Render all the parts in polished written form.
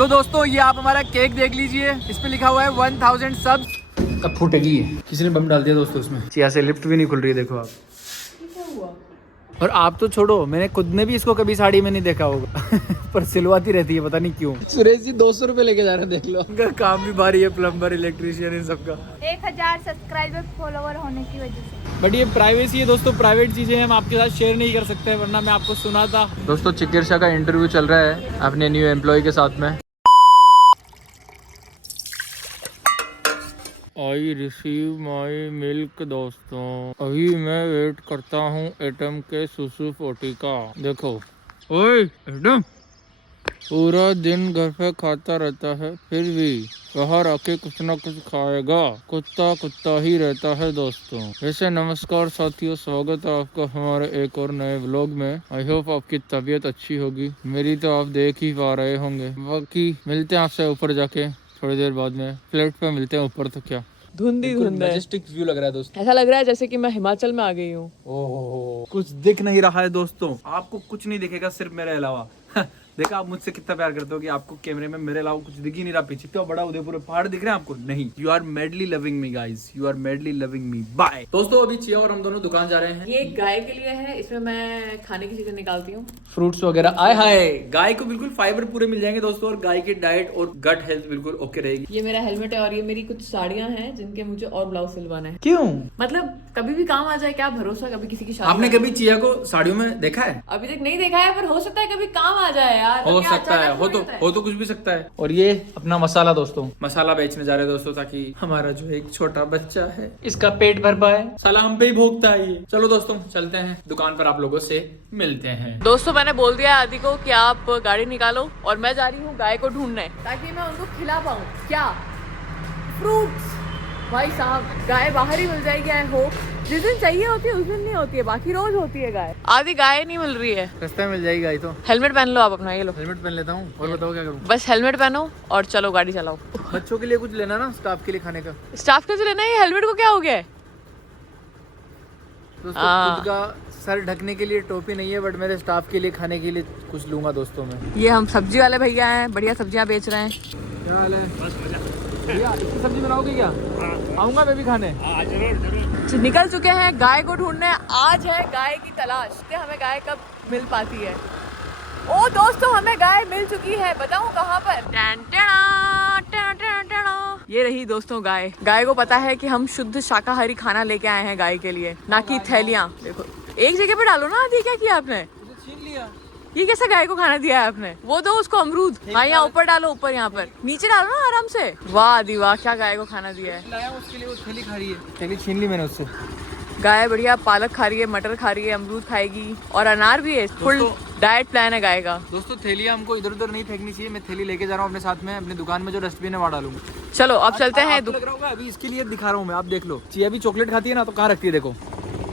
तो दोस्तों ये आप हमारा केक देख लीजिए, इस पे लिखा हुआ है 1000 सब्स। कब फूटेगी ये? किसी ने बम डाल दिया दोस्तों उसमें। यहाँ से लिफ्ट भी नहीं खुल रही, देखो आप। और आप तो छोड़ो, मैंने खुद ने भी इसको कभी साड़ी में नहीं देखा होगा पर सिलवाती रहती है, पता नहीं क्यों। सुरेश जी 200 रुपए लेके जा रहे हैं, देख लो। उनका काम भी भारी है, प्लम्बर, इलेक्ट्रिशियन, इन सबका। 1000 सब्सक्राइबर फॉलोवर होने की वजह से। बट ये प्राइवेसी है दोस्तों, प्राइवेट चीजें हम आपके साथ शेयर नहीं कर सकते, वरना मैं आपको सुनाता। दोस्तों चिकित्सा का इंटरव्यू चल रहा है अपने न्यू एम्प्लॉय के साथ में। आई रिसीव माई मिल्क दोस्तों, अभी मैं वेट करता हूँ एटम के सुसु पोटी का। देखो ओए एटम पूरा दिन घर पे खाता रहता है, फिर भी बाहर आके कुछ ना कुछ खाएगा। कुत्ता कुत्ता ही रहता है दोस्तों। वैसे नमस्कार साथियों, स्वागत है आपका हमारे एक और नए व्लॉग में। आई होप आपकी तबीयत अच्छी होगी, मेरी तो आप देख ही पा रहे होंगे। बाकी मिलते हैं आपसे ऊपर जाके थोड़ी देर बाद में, फ्लैट पे मिलते हैं ऊपर। तो क्या धुंध है, मैजेस्टिक व्यू लग रहा है दोस्तों। ऐसा लग रहा है जैसे कि मैं हिमाचल में आ गई हूँ। ओहो, कुछ दिख नहीं रहा है दोस्तों, आपको कुछ नहीं दिखेगा सिर्फ मेरे अलावा। देखा आप मुझसे कितना प्यार करते हो कि आपको कैमरे में मेरे अलावा कुछ दिख ही नहीं रहा। पीछे तो बड़ा उदयपुर पहाड़ दिख रहे हैं आपको? नहीं, you are madly loving me guys, you are madly loving me. Bye दोस्तों, अभी चिया और हम दोनों दुकान जा रहे हैं। ये गाय के लिए है, इसमें मैं खाने की चीजें निकालती हूँ, फ्रूट्स वगैरह। आए हाय, गाय को बिल्कुल फाइबर पूरे मिल जाएंगे दोस्तों, और गाय की डाइट और गट हेल्थ बिल्कुल ओके रहेगी। ये मेरा हेलमेट है और ये मेरी कुछ साड़ियाँ हैं जिनके मुझे और ब्लाउज सिलवाना है। क्यों? मतलब कभी भी काम आ जाए, क्या भरोसा कभी किसी की शादी। आपने कभी चिया को साड़ियों में देखा है? अभी तक नहीं देखा है, पर हो सकता है कभी काम आ जाए यार। हो सकता है, हो तो कुछ भी सकता है। और ये अपना मसाला दोस्तों, मसाला बेचने जा रहे हैं दोस्तों, ताकि हमारा जो एक छोटा बच्चा है इसका पेट भर पाए। साला हम पे ही भोगता है ये। चलो दोस्तों चलते हैं दुकान पर, आप लोगों से मिलते हैं। दोस्तों मैंने बोल दिया आदि को कि आप गाड़ी निकालो और मैं जा रही हूँ गाय को ढूंढने, ताकि मैं उनको खिला पाऊँ। क्या? फ्रूट्स। भाई साहब, गाय बाहर ही मिल जाएगी आई होप। जिस दिन चाहिए होती है उस दिन नहीं होती है, बाकी रोज होती है गाय। आधी गाय नहीं मिल रही है। रास्ते में मिल जाएगी गाय तो। हेलमेट पहन लो आप अपना, ये लो। हेलमेट पहन लेता हूँ, और बताओ क्या करूँ? बस हेलमेट पहनो और चलो गाड़ी चलाओ। बच्चों के लिए कुछ लेना ना, स्टाफ के लिए खाने का। स्टाफ के लिए लेना है, हेलमेट को क्या हो गया है? दोस्तों खुद का सर ढकने के लिए टोपी नहीं है, बट मेरे स्टाफ के लिए खाने के लिए कुछ लूंगा दोस्तों मैं। ये हम सब्जी वाले भैया हैं, बढ़िया सब्जियां बेच रहे हैं। क्या हाल है भैया? इतनी सब्जी बनाओगे क्या? आऊंगा मैं भी खाने। निकल चुके हैं गाय को ढूंढने। आज है गाय की तलाश, हमें गाय कब मिल पाती है। ओ दोस्तों, हमें गाय मिल चुकी है, बताऊं कहाँ पर? ये रही दोस्तों गाय। गाय को पता है कि हम शुद्ध शाकाहारी खाना लेके आए हैं गाय के लिए, ना कि थैलियाँ। देखो एक जगह पे डालो ना। आदि क्या किया आपने? छीन लिया। ये कैसा गाय को खाना दिया है आपने? वो दो उसको अमरूद। हाँ यहाँ ऊपर डालो, ऊपर यहाँ पर नीचे डालो ना आराम से। वाह आदि वाह, क्या गाय को खाना दिया है। लाया उसके लिए, वो थैली खा रही है। थैली छीन ली मैंने उससे। गाय बढ़िया पालक खा रही है, मटर खा रही है, अमरूद खाएगी और अनार भी है। फुल डाइट प्लान है गाय का। दोस्तों थैलियाँ हमको इधर उधर नहीं फेंकनी चाहिए। मैं थैली लेके जा रहा हूँ अपने साथ में, अपनी दुकान में जो डस्टबिन है वहाँ डालूंगा। चलो अब चलते हैं। लग रहा होगा अभी इसके लिए दिखा रहा हूँ मैं, आप देख लो। चिया भी चॉकलेट खाती है ना, तो कहाँ रखती है देखो,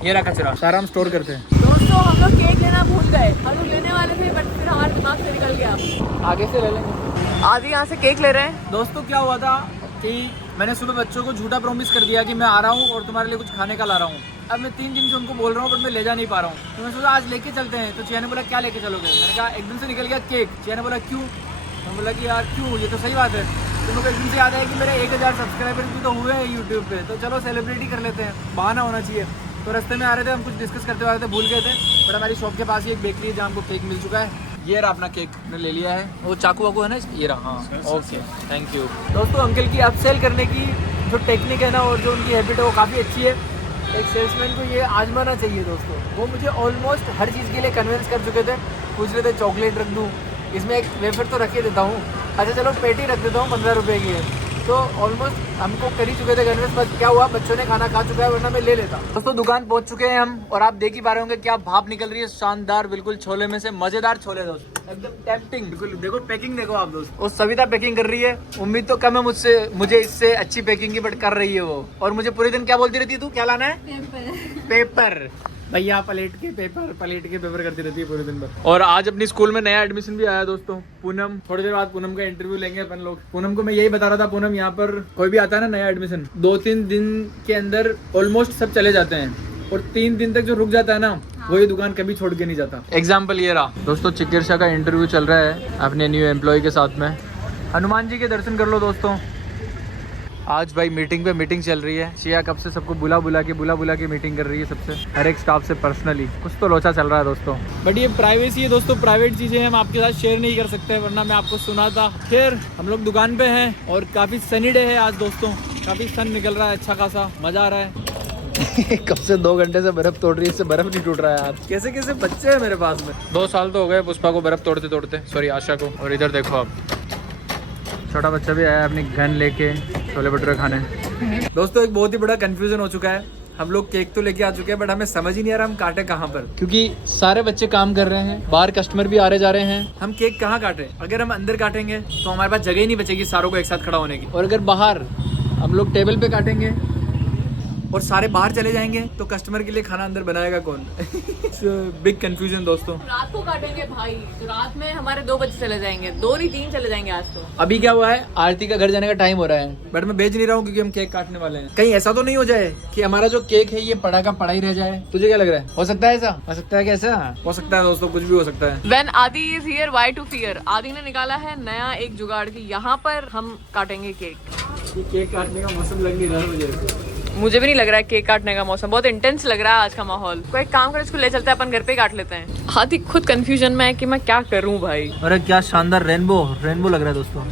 ये रहा कचरा, सारा हम स्टोर करते हैं। दोस्तों हम लोग केक लेना भूल गए, हम लोग लेने वाले थे बट फिर हमारे दिमाग से निकल गया। आगे से ले लेंगे। आदि यहाँ से केक ले रहे हैं। दोस्तों क्या हुआ था कि मैंने सुबह बच्चों को झूठा प्रॉमिस कर दिया कि मैं आ रहा हूँ और तुम्हारे लिए कुछ खाने का ला रहा हूँ। अब मैं 3 दिन से उनको बोल रहा हूँ, बट मैं ले जा नहीं पा रहा हूँ। तो मैं सोचा आज लेके चलते हैं। तो चिया ने बोला क्या लेके चलोगे? मैंने कहा एकदम से निकल गया केक। चिया ने बोला क्यों? मैं बोला कि यार क्यों, ये तो सही बात है। तो मेरे को एकदम से याद है कि मेरे 1000 सब्सक्राइबर भी तो हुए हैं यूट्यूब पे, तो चलो सेलिब्रिटी कर लेते हैं, बहाना होना चाहिए। तो रास्ते में आ रहे थे, हम कुछ डिस्कस करते हुए आ रहे थे, भूल गए थे। बट हमारी शॉप के पास ही एक बेकरी है जहाँ हमको केक मिल चुका है। ये रहा अपना केक, मैंने ले लिया है। वो चाकू वाकू है ना, ये रहा। हाँ ओके, थैंक यू। दोस्तों अंकल की अपसेल करने की जो टेक्निक है ना, और जो उनकी हैबिट है वो काफ़ी अच्छी है। एक सेल्समैन को ये आजमाना चाहिए दोस्तों। वो मुझे ऑलमोस्ट हर चीज़ के लिए कन्विंस कर चुके थे। पूछ रहे थे चॉकलेट रख दूँ, इसमें एक वेफर तो रख के देता हूँ, अच्छा चलो पेटी रख देता हूँ 15 रुपये की है। तो ऑलमोस्ट हमको कर ही चुके थे कन्विंस। बस क्या हुआ, बच्चों ने खाना खा चुका है, वरना मैं ले लेता। दोस्तों दुकान पहुंच चुके हैं हम, और आप देख ही पा रहे होंगे क्या भाप निकल रही है, शानदार बिल्कुल छोले में से मजेदार छोले दोस्तों, एकदम टेम्पटिंग बिल्कुल। देखो पैकिंग देखो आप दोस्त, वो सविता पैकिंग कर रही है। उम्मीद तो कम है मुझे इससे अच्छी पैकिंग की, बट कर रही है वो। और मुझे पूरे दिन क्या बोलती रहती है, तू क्या लाना है? पेपर भैया, प्लेट के पेपर करती रहती है पूरे दिन भर। और आज अपनी स्कूल में नया एडमिशन भी आया दोस्तों, पूनम। थोड़ी देर बाद पूनम का इंटरव्यू लेंगे अपन लोग। पूनम को मैं यही बता रहा था, पूनम यहाँ पर कोई भी आता है ना नया एडमिशन, 2-3 दिन के अंदर ऑलमोस्ट सब चले जाते हैं, और 3 दिन तक जो रुक जाता है ना, वही दुकान कभी छोड़ के नहीं जाता। एग्जाम्पल ये रहा दोस्तों, चिकित्सा का इंटरव्यू चल रहा है अपने न्यू एम्प्लॉय के साथ में। हनुमान जी के दर्शन कर लो दोस्तों। आज भाई मीटिंग चल रही है। शिया कब से सबको बुला बुला के मीटिंग कर रही है सबसे, हर एक स्टाफ से पर्सनली। कुछ तो लोचा चल रहा है दोस्तों, बट ये प्राइवेसी है दोस्तों, प्राइवेट चीज़ें हम आपके साथ शेयर नहीं कर सकते, वरना मैं आपको सुनाता। फिर हम लोग दुकान पे हैं और काफ़ी सनी डे है आज दोस्तों, काफ़ी सन निकल रहा है, अच्छा खासा मज़ा आ रहा है। कब से 2 घंटे से बर्फ तोड़ रही है, इससे बर्फ नहीं टूट रहा है आज। कैसे कैसे बच्चे हैं मेरे पास में। 2 साल तो हो गए पुष्पा को बर्फ तोड़ते, सॉरी आशा को। और इधर देखो आप, छोटा बच्चा भी आया अपनी गन लेके छोले भटूरे खाने। दोस्तों एक बहुत ही बड़ा कंफ्यूजन हो चुका है। हम लोग केक तो लेके आ चुके हैं, बट हमें समझ ही नहीं आ रहा हम काटे कहाँ पर, क्योंकि सारे बच्चे काम कर रहे हैं, बाहर कस्टमर भी आ रहे जा रहे हैं। हम केक कहाँ काटे? अगर हम अंदर काटेंगे तो हमारे पास जगह ही नहीं बचेगी सारों को एक साथ खड़ा होने की, और अगर बाहर हम लोग टेबल पे काटेंगे और सारे बाहर चले जाएंगे तो कस्टमर के लिए खाना अंदर बनाएगा कौन? बिग कंफ्यूजन दोस्तों। रात को काटेंगे भाई, तो रात में हमारे 2 बजे चले जाएंगे, 2 नहीं 3 चले जाएंगे आज तो। अभी क्या हुआ है, आरती का घर जाने का टाइम हो रहा है, बट मैं भेज नहीं रहा हूँ क्योंकि हम केक काटने वाले हैं। कहीं ऐसा तो नहीं हो जाए कि हमारा जो केक है ये पड़ा का पड़ा ही रह जाए। तुझे क्या लग रहा है, हो सकता है ऐसा? हो सकता है कैसा? हो सकता है दोस्तों, कुछ भी हो सकता है। When Adi is here, why to fear? आदि ने निकाला है नया एक जुगाड़ की यहाँ पर हम काटेंगे केक। केक काटने का मौसम लग नहीं रहा है मुझे। मुझे भी नहीं लग रहा है केक काटने का मौसम, बहुत इंटेंस लग रहा है आज का माहौल। कोई काम कर, इसको ले चलते हैं अपन घर पे काट लेते हैं। आदि खुद कंफ्यूजन में है कि मैं क्या करूं भाई। अरे क्या शानदार रेनबो लग रहा है दोस्तों।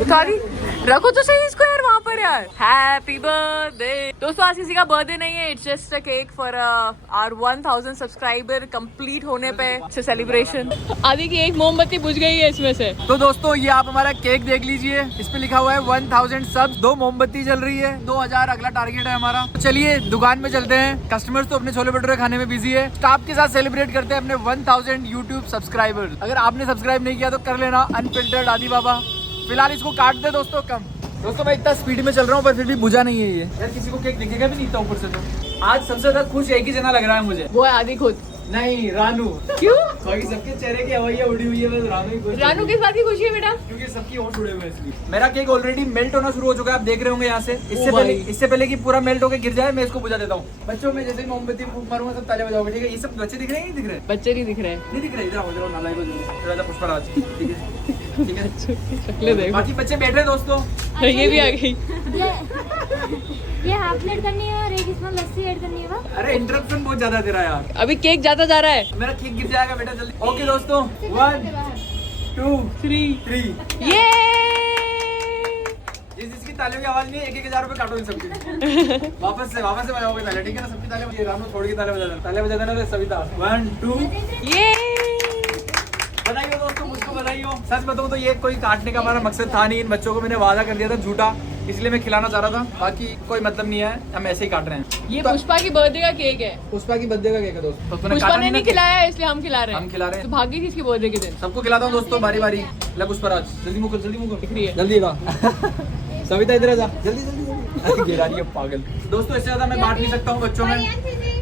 उतारी रखो तो सही इसको यार वहाँ पर यार। हैप्पी बर्थडे दोस्तों, आज किसी का बर्थडे नहीं है, it's just a cake for our 1000 subscriber complete होने पे सेलिब्रेशन। आदि की एक मोमबत्ती बुझ गई है इसमें से। तो दोस्तों ये आप हमारा केक देख लीजिए, इस पे लिखा हुआ है 1000 सब्स, 2 मोमबत्ती जल रही है, 2000 अगला टारगेट है हमारा। तो चलिए दुकान में चलते हैं। कस्टमर्स तो अपने छोले भटूरे खाने में बिजी है, स्टाफ के साथ सेलिब्रेट करते हैं अपने 1000 यूट्यूब सब्सक्राइबर। अगर आपने सब्सक्राइब नहीं किया तो कर लेना, अनफिल्टर्ड आदि बाबा। फिलहाल इसको काट दे दोस्तों कम। दोस्तों मैं इतना स्पीड में चल रहा हूँ पर फिर भी बुझा नहीं है ये यार, किसी को केक दिखेगा भी नहीं था ऊपर से। तो आज सबसे ज्यादा खुश एक ही जना लग रहा है मुझे, वो है आदि खुद। नहीं रानू। क्यों? कोई सबके चेहरे की हवाइयाँ उड़ी हुई है, बस रानू ही खुश है। रानू किस बात की खुशी है बेटा? क्योंकि सबकी होंठ उड़े हुए हैं इसलिए। मेरा केक ऑलरेडी मेल्ट होना शुरू हो चुका है, आप देख रहे होंगे यहाँ से। इससे पहले कि पूरा मेल्ट होकर गिर जाए मैं इसको बुझा देता हूँ। बच्चों में जैसे मोमबत्ती फूंक मारूंगा सब ताले बजाओगे, ठीक है? ये सब बच्चे दिख रहे हैं, नहीं दिख रहे? बच्चे नहीं दिख रहे, नहीं दिख रहे। इधर आओ, नालायक हो जरा पुष्पराज, ठीक है? ठीक है, शक्लें देखो। बाकी बच्चे बैठ रहे दोस्तों। ये भी आ गई। ये हाफ प्लेट करनी है और एक इसमें लस्सी ऐड करनी है बस। अरे इंटरप्शन बहुत ज्यादा दे रहा है यार। अभी केक जाता जा रहा है। मेरा केक गिर जाएगा बेटा जल्दी। ओके दोस्तों, 1 2 3। ये जिसकी तालियों की आवाज नहीं है, 1,000 रुपए काटो इन सबके। वापस से बजाओगे ताले, ठीक है ना? सबकी ताले बजाइए, रानू छोड़ के ताले बजा देना, ताले बजा देना सविता। 1 2। ये बधाई हो दोस्तों, मुझको बधाई हो। सच बताऊं तो ये कोई काटने का हमारा मकसद था नहीं। इन बच्चों को मैंने वादा कर दिया था झूठा, इसलिए मैं खिलाना चाह रहा था, बाकी कोई मतलब नहीं है, हम ऐसे ही काट रहे हैं। ये पुष्पा की बर्थडे का केक है। पुष्पा की बर्थडे का केक है दोस्तों। पुष्पा ने नहीं खिलाया है इसलिए हम खिला रहे हैं। हम खिला रहे हैं। तो भागी थी इसकी बर्थडे के दिन। सबको खिलाता हूँ दोस्तों बारी बारी। ले पुष्पराज जल्दी मुकर दिख रही है। जल्दी का। सविता इधर आ जा, जल्दी गिरा रही है पागल। दोस्तों इससे ज्यादा मैं बांट नहीं सकता हूँ बच्चों में,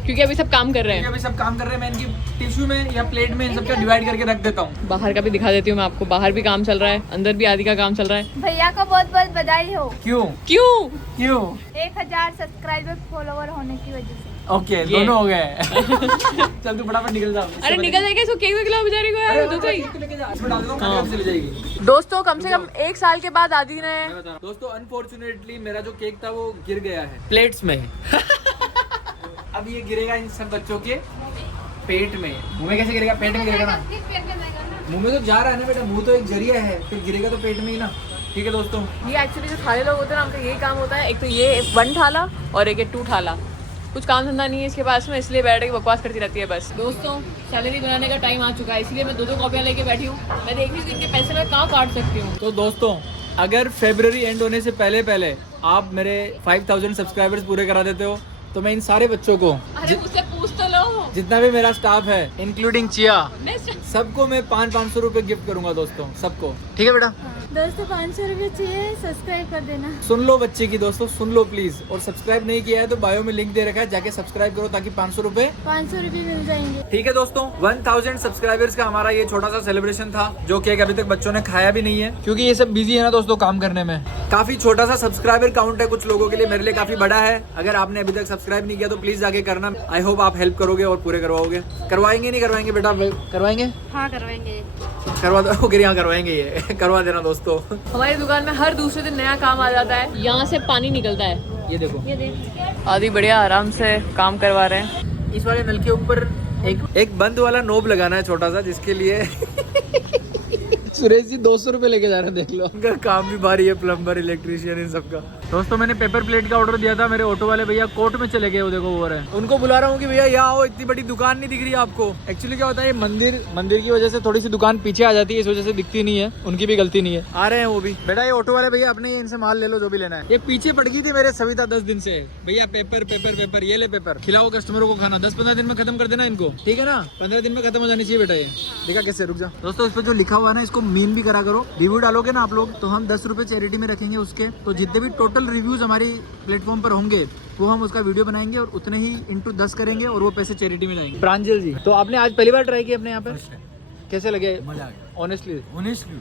क्योंकि अभी सब काम कर रहे हैं। अभी सब काम कर रहे हैं। मैं इनकी टिश्यू में या प्लेट में इन सबका डिवाइड करके रख देता हूँ। बाहर का भी दिखा देती हूँ मैं आपको, बाहर भी काम चल रहा है, अंदर भी आदि का काम चल रहा है। भैया को बहुत बहुत बधाई हो। क्यों? 1000 सब्सक्राइबर फॉलोवर होने की वजह से। ओके दोनों हो गए। चल तू फटाफट निकल जा। अरे निकल जाएगा, इसको केक खिलाओ बेचारी को यार। तो सही। इसमें डाल देता हूँ, खाने चली जाएगी। दोस्तों कम से कम 1 साल के बाद आदि ने दोस्तों अनफॉर्चुनेटली मेरा जो केक था वो गिर गया है प्लेट्स में। अब ये गिरेगा इन सब बच्चों के पेट में। मुंह में कैसे गिरेगा? पेट में गिरेगा ना। मुंह में तो जा रहा है ना बेटा, मुंह तो एक जरिया है, फिर गिरेगा तो पेट में ही ना। ठीक है दोस्तों, ये एक्चुअली जो थाली लोग होते हैं ना, उनका यही काम होता है। एक तो ये 1 थाला और एक 2 थाला। कुछ काम धंधा नहीं है इसके पास में, इसलिए बैठ के बकवास करती रहती है बस। दोस्तों सैलरी बनाने का टाइम आ चुका है, इसलिए मैं 2 कॉपियाँ लेके बैठी हूँ। मैं देख रही हूँ इनके पैसे मैं कहाँ काट सकती हूँ। तो दोस्तों अगर फरवरी एंड होने से पहले आप मेरे 5000 सब्सक्राइबर्स पूरे करा देते हो तो मैं इन सारे बच्चों को अरे मुझसे पूछ तो लो। जितना भी मेरा स्टाफ है इंक्लूडिंग चिया, मैं सबको मैं 500 रुपए गिफ्ट करूंगा दोस्तों, सबको। ठीक है बेटा? दोस्तों 500 रुपये चाहिए, सब्सक्राइब कर देना। सुन लो बच्चे की दोस्तों, सुन लो प्लीज। और सब्सक्राइब नहीं किया है तो बायो में लिंक दे रखा है, जाके सब्सक्राइब करो ताकि 500 रुपए मिल जाएंगे। ठीक है दोस्तों, 1000 सब्सक्राइबर्स का हमारा ये छोटा सा सेलिब्रेशन था, जो केक अभी तक बच्चों ने खाया भी नहीं है क्योंकि ये सब बिजी है ना दोस्तों काम करने में। काफी छोटा सा सब्सक्राइबर काउंट है कुछ लोगों के लिए, मेरे लिए काफी बड़ा है। अगर आपने अभी तक सब्सक्राइब नहीं किया तो प्लीज जाके करना। आई होप आप हेल्प करोगे और पूरे करवाओगे। करवाएंगे नहीं करवाएंगे बेटा? करवाएंगे? हाँ करवाएंगे। करवा दो। यहाँ करवाएंगे, ये करवा देना दोस्तों। हमारी दुकान में हर दूसरे दिन नया काम आ जाता है। यहाँ से पानी निकलता है, ये देखो। ये देख। आदि बढ़िया आराम से काम करवा रहे हैं। इस वाले नल के ऊपर एक बंद वाला नोब लगाना है छोटा सा, जिसके लिए सुरेश जी 200 रुपए लेके जा रहे हैं। देख लो, उनका काम भी भारी है, प्लम्बर, इलेक्ट्रिशियन, इन सबका। दोस्तों मैंने पेपर प्लेट का ऑर्डर दिया था, मेरे ऑटो वाले भैया कोर्ट में चले गए, वो देखो वो रहे। उनको बुला रहा हूँ कि भैया यहाँ आओ, इतनी बड़ी दुकान नहीं दिख रही है आपको। एक्चुअली क्या होता है, ये मंदिर की वजह से थोड़ी सी दुकान पीछे आ जाती है, इस वजह से दिखती नहीं है। उनकी भी गलती नहीं है। आ रहे हैं वो भी। बेटा ये ऑटो वाले भैया अपने इनसे माल ले लो जो भी लेना है। ये पीछे पड़ गई थी मेरे सविता 10 दिन से। भैया पेपर पेपर पेपर, ये ले पेपर, खिलाओ कस्टमरों को खाना। 10-15 दिन में खत्म कर देना इनको, ठीक है ना? 15 दिन में खत्म हो जानी चाहिए बेटा। ये देखा कैसे, रुक जा दोस्तों। इस पर जो लिखा हुआ है ना, इसको मीन भी करा करो। रिव्यू डालोगे ना आप लोग, तो हम 10 रुपए चैरिटी में रखेंगे उसके। तो जितने भी टोटल रिव्यूज हमारी प्लेटफॉर्म पर होंगे वो हम उसका वीडियो बनाएंगे और उतने ही इंटू 10 करेंगे और वो पैसे चैरिटी में जाएंगे। प्रांजल जी, तो आपने आज पहली बार ट्राई किया अपने यहाँ पे, कैसे लगे? मजा आ गया। ऑनेस्टली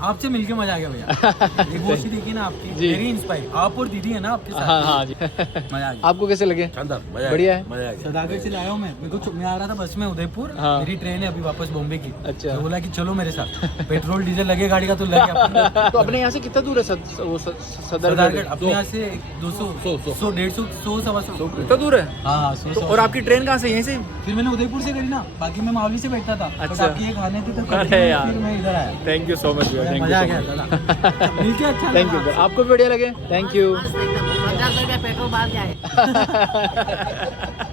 आपसे मिलके मजा आ गया भैया। ये गोशी देखी ना आपकी, वेरी इंस्पायर। आप और दीदी है ना आपके साथ। हाँ जी। मजा आ गया। आपको कैसे लगे? शानदार, बढ़िया है। मजा आ गया। सदागढ़ से लाया हूँ मैं आ रहा था बस में उदयपुर। हाँ। मेरी ट्रेन है अभी वापस बॉम्बे की। अच्छा। तो बोला कि चलो मेरे साथ, पेट्रोल डीजल लगे गाड़ी का तो लगे। तो अपने यहाँ से कितना दूर है सदागढ़ अपने यहाँ से 200 150 100 सवा 100 कितना दूर है? हाँ 100। और आपकी ट्रेन कहाँ से? यहीं से? फिर मैंने उदयपुर से करी ना, बाकी मैं मावली से बैठता था। अच्छा। आपकी एक आने थी तो अरे यार। फिर मैं इधर आया। Thank you so much. मजा आ गया दादा। मिलके अच्छा थैंक यू। आपको भी बढ़िया लगे? Thank you. 50 रुपया पेट्रोल बाहर जाए।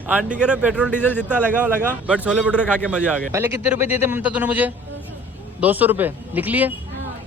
आंटी कह रहे पेट्रोल डीजल जितना लगा, बट छोले भटूरे खा के मजे आ गए। पहले कितने रुपए दिए थे ममता तूने मुझे? 200 रुपए लिख लिए?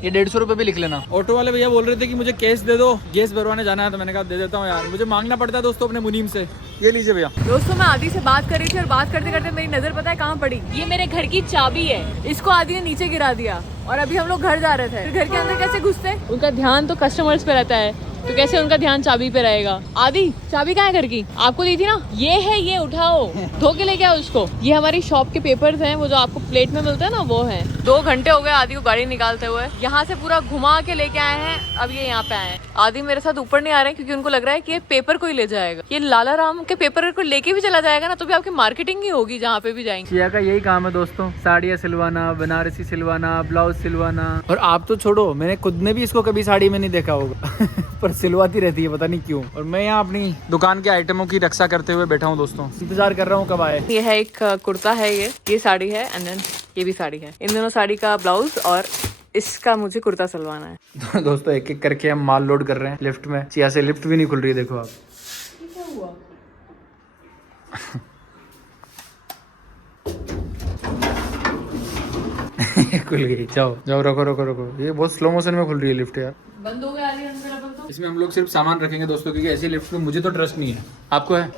ये 150 रुपए भी लिख लेना। ऑटो वाले भैया बोल रहे थे कि मुझे कैश दे दो, गैस भरवाने जाना है, तो मैंने कहा दे देता हूँ यार, मुझे मांगना पड़ता है दोस्तों अपने मुनीम से। ये लीजिए भैया। दोस्तों मैं आदि से बात कर रही थी और बात करते करते मेरी नजर पता है कहाँ पड़ी? ये मेरे घर की चाबी है, इसको आदि ने नीचे गिरा दिया और अभी हम लोग घर जा रहे थे। फिर घर के अंदर कैसे घुसते? उनका ध्यान तो कस्टमर्स पे रहता है, तो कैसे उनका ध्यान चाबी पे रहेगा? आदि चाबी कहाँ है घर की? आपको दी थी ना, ये है, ये उठाओ, धो के लेके आओ उसको। ये हमारी शॉप के पेपर्स हैं, वो जो आपको प्लेट में मिलते हैं ना, वो है। 2 घंटे हो गए आदि को गाड़ी निकालते हुए, यहाँ से पूरा घुमा के लेके आए हैं, अब ये यहाँ पे आए हैं। आदि मेरे साथ ऊपर नहीं आ रहे क्योंकि उनको लग रहा है कि ये पेपर कोई ले जाएगा। ये लाला राम के पेपर को लेके भी चला जाएगा ना, तो भी आपकी मार्केटिंग ही होगी जहाँ पे भी जाएंगे। चिया का यही काम है दोस्तों, साड़ियाँ सिलवाना, बनारसी सिलवाना, ब्लाउज सिलवाना। और आप तो छोड़ो, मैंने खुद ने भी इसको कभी साड़ी में नहीं देखा होगा पर सिलवाती रहती है, पता नहीं क्यों। और मैं यहाँ अपनी दुकान के आइटमों की रक्षा करते हुए बैठा हूँ दोस्तों, इंतजार कर रहा हूँ कब आए। ये है एक कुर्ता है, ये साड़ी है, एंड देन ये भी साड़ी है। इन दोनों साड़ी का ब्लाउज और इसका मुझे कुर्ता सिलवाना है। दोस्तों एक एक करके हम माल लोड कर रहे हैं लिफ्ट में। चिया से लिफ्ट भी नहीं खुल रही है, देखो आप। क्या हुआ? खुल गई, जाओ जाओ, रखो रखो रखो। ये बहुत स्लो मोशन में खुल रही है लिफ्ट यार। बंद हो गया आदि अंदर अपन तो। इसमें हम लोग सिर्फ सामान रखेंगे दोस्तों, क्योंकि ऐसी लिफ्ट में मुझे तो ट्रस्ट नहीं है। आपको है?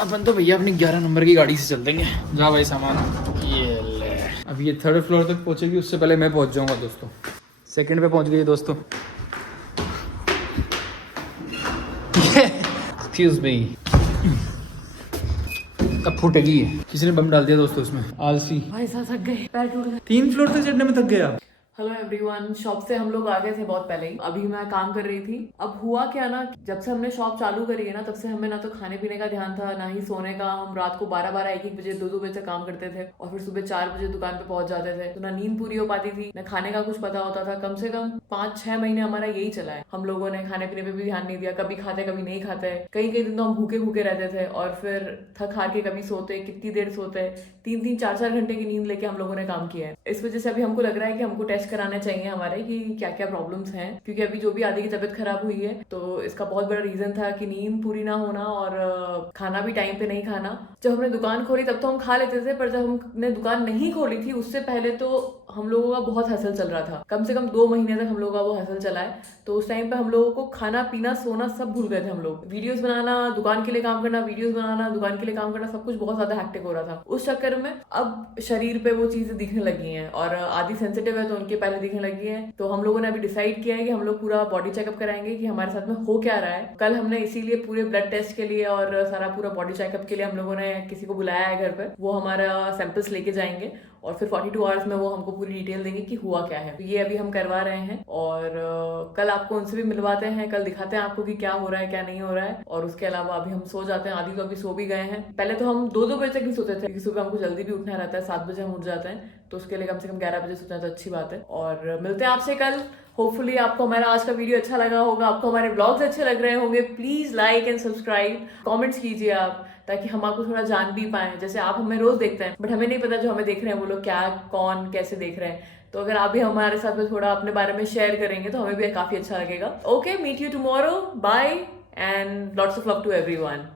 अपन तो भैया अपनी 11 नंबर की गाड़ी से चल देंगे। जा भाई सामान, ये ले। अब ये 3rd फ्लोर तक पहुंचेगी, उससे पहले मैं पहुंच जाऊंगा दोस्तों। 2nd पे पहुंच गई दोस्तों। Excuse me. अब फूटेगी ये, किसी ने बम डाल दिया दोस्तों इसमें, आलसी। भाई साहब थक गए, पैर टूट गए। 3 फ्लोर तक चढ़ने में थक गया। हेलो एवरीवन, शॉप से हम लोग आ गए थे बहुत पहले ही। अभी मैं काम कर रही थी। अब हुआ क्या ना, जब से हमने शॉप चालू करी है ना, तब से हमें ना तो खाने पीने का ध्यान था, ना ही सोने का। हम रात को 12-12, 1-1 बजे, 2-2 बजे तक काम करते थे और फिर सुबह 4 बजे दुकान पे पहुंच जाते थे। तो ना नींद पूरी हो पाती थी, ना खाने का कुछ पता होता था। कम से कम 5-6 महीने हमारा यही चला है। हम लोगों ने खाने पीने पे भी ध्यान नहीं दिया, कभी खाते कभी नहीं खाते। कई दिन तो हम भूखे भूखे रहते थे और फिर थक हार के कभी सोते, कितनी देर सोते, 3-3, 4-4 घंटे की नींद लेके हम लोगों ने काम किया है। इस वजह से अभी हमको लग रहा है कि हमको टेस्ट कराना चाहिए हमारे कि क्या क्या प्रॉब्लम्स हैं, क्योंकि अभी जो भी आदि की तबीयत खराब हुई है तो इसका बहुत बड़ा रीजन था कि नींद पूरी ना होना और खाना भी टाइम पे नहीं खाना। जब हमने दुकान खोली तब तो हम खा लेते थे, पर जब हमने दुकान नहीं खोली थी उससे पहले तो हम लोगों का बहुत हसल चल रहा था। कम से कम 2 महीने तक हम लोगों का वो हसल चला है। तो उस टाइम पे हम लोगों को खाना पीना सोना सब भूल गए थे हम लोग। वीडियोस बनाना, दुकान के लिए काम करना, वीडियोस बनाना, दुकान के लिए काम करना, सब कुछ बहुत ज्यादा हेक्टिक हो रहा था। उस चक्कर में अब शरीर पे वो चीजें दिखने लगी हैं और आदि सेंसिटिव है तो उनके पहले दिखने लगी है। तो हम लोगों ने अभी डिसाइड किया है कि हम लोग पूरा बॉडी चेकअप कराएंगे कि हमारे साथ में हो क्या रहा है। कल हमने इसीलिए पूरे ब्लड टेस्ट के लिए और सारा पूरा बॉडी चेकअप के लिए हम लोगों ने किसी को बुलाया है घर पर, वो हमारा सैंपल्स लेके जाएंगे और फिर 42 आवर्स में वो हमको पूरी डिटेल देंगे कि हुआ क्या है। तो ये अभी हम करवा रहे हैं और कल आपको उनसे भी मिलवाते हैं, कल दिखाते हैं आपको कि क्या हो रहा है क्या नहीं हो रहा है। और उसके अलावा अभी हम सो जाते हैं, आदि तो अभी सो भी गए हैं। पहले तो हम 2-2 बजे तक ही सोते थे क्योंकि सुबह हमको जल्दी भी उठना रहता है, 7 बजे हम उठ जाते हैं, तो उसके लिए कम से कम 11 बजे सोते हैं, तो अच्छी बात है। और मिलते हैं आपसे कल। होपफुली आपको हमारा आज का वीडियो अच्छा लगा होगा, आपको हमारे ब्लॉग्स अच्छे लग रहे होंगे। Please like and subscribe, comments कीजिए आप, ताकि हम आपको थोड़ा जान भी पाएं। जैसे आप हमें रोज देखते हैं बट हमें नहीं पता जो हमें देख रहे हैं वो लोग क्या, कौन, कैसे देख रहे हैं। तो अगर आप भी हमारे साथ में थोड़ा अपने बारे में शेयर करेंगे तो हमें भी काफी अच्छा लगेगा। Okay, meet you tomorrow, bye and lots of love to everyone.